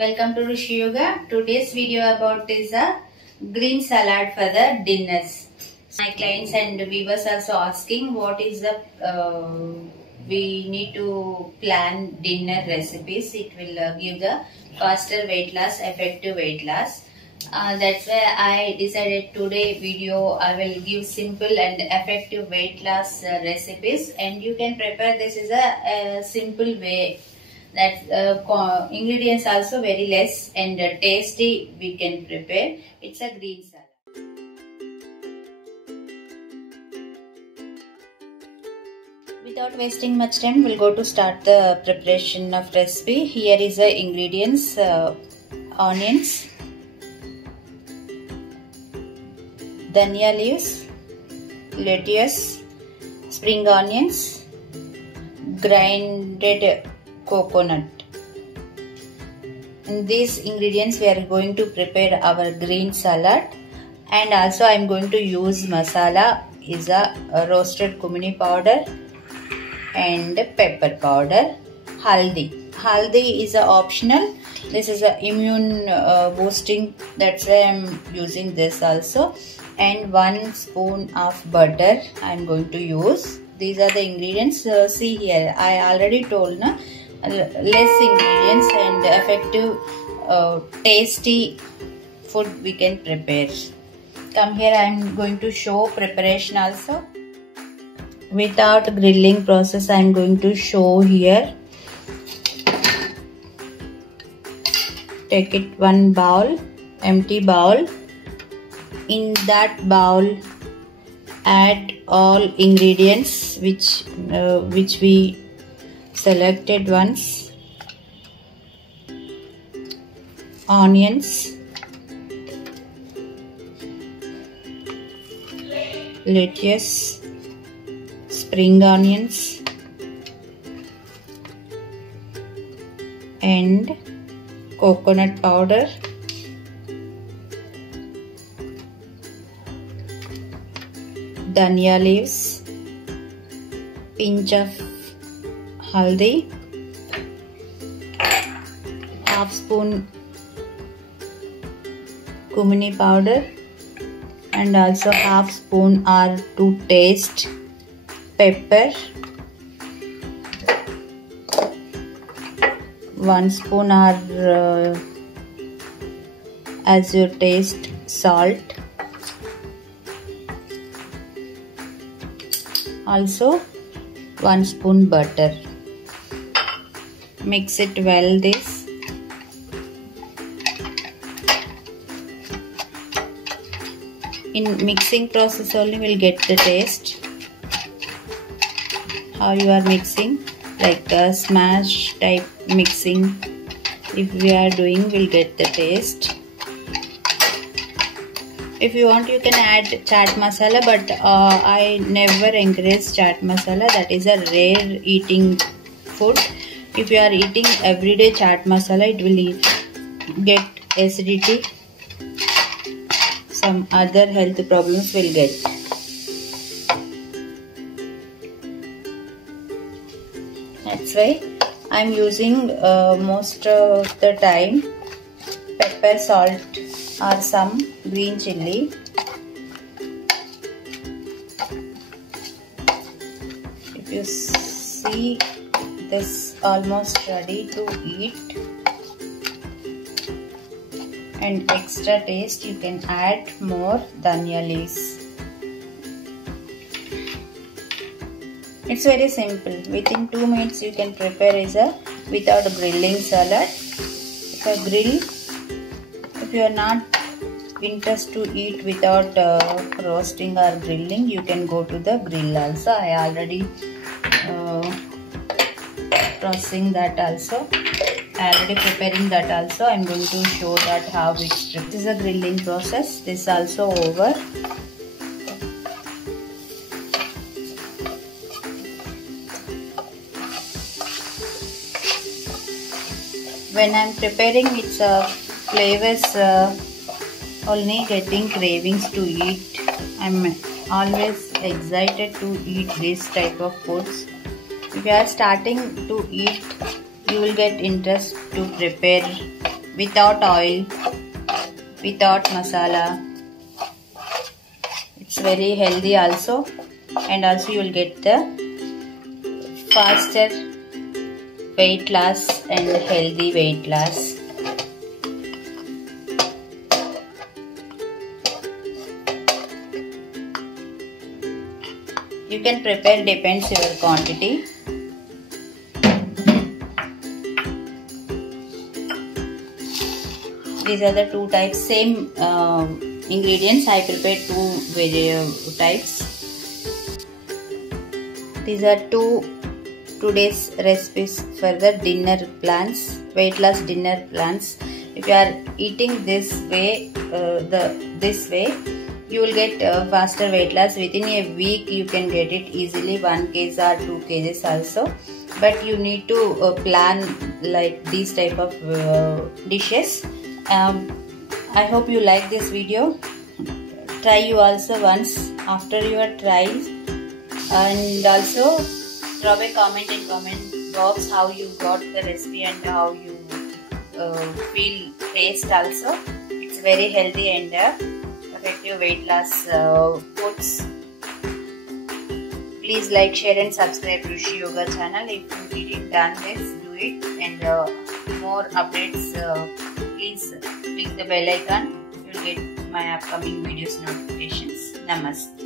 Welcome to Rishi Yoga. Today's video about is a green salad for the dinners. My clients and viewers also asking what is the we need to plan dinner recipes. It will give the faster weight loss, effective weight loss. That's why I decided today video I will give simple and effective weight loss recipes, and you can prepare this is a simple way. That ingredients also very less and tasty we can prepare. It's a green salad. Without wasting much time, we'll go to start the preparation of recipe. Here is the ingredients: onions, dhania leaves, lettuce, spring onions, grinded coconut. In these ingredients we are going to prepare our green salad, and also I am going to use masala is a roasted cumini powder and pepper powder. Haldi is a optional. This is a immune boosting, that's why I am using this also. And 1 spoon of butter I am going to use. These are the ingredients. See here, I already told na, less ingredients and effective tasty food we can prepare. Come here, I am going to show preparation also. Without grilling process I am going to show here. Take it one bowl, empty bowl. In that bowl add all ingredients which we selected once. Onions, lettuce, spring onions and coconut powder, dhania leaves, pinch of haldi, half spoon cumini powder, and also half spoon or to taste pepper, 1 spoon or as your taste salt, also 1 spoon butter. Mix it well this. In mixing process only we'll get the taste. How you are mixing, like a smash type mixing if we are doing, we'll get the taste. If you want you can add chaat masala, but I never encourage chaat masala. That is a rare eating food. If you are eating everyday chaat masala, it will get acidity. Some other health problems will get. That's why I am using most of the time pepper, salt or some green chilli. If you see this almost ready to eat, and extra taste you can add more dhania leaves. It's very simple. Within 2 minutes you can prepare is a without grilling salad. If I grill, if you are not interested to eat without roasting or grilling, you can go to the grill also. I already processing that also. Already preparing that also. I'm going to show that how it's prepared. This is a grilling process. This is also over. When I'm preparing, it's flavors only getting cravings to eat. I'm always excited to eat this type of foods. If you are starting to eat, you will get interest to prepare without oil, without masala. It's very healthy also, and also you will get the faster weight loss and healthy weight loss. You can prepare, depends your quantity. These are the two types, same ingredients. I prepared two types. These are today's recipes for the dinner plans, weight loss dinner plans. If you are eating this way, you will get faster weight loss. Within a week you can get it easily, 1 kg or 2 kgs also. But you need to plan like these type of dishes. I hope you like this video. Try you also once after your tries, and also drop a comment in comment box how you got the recipe and how you feel taste also. It's very healthy and effective weight loss foods. Please like, share and subscribe to Rishi Yoga channel. If you didn't done this, do it, and more updates, please click the bell icon. You will get my upcoming videos notifications. Namaste.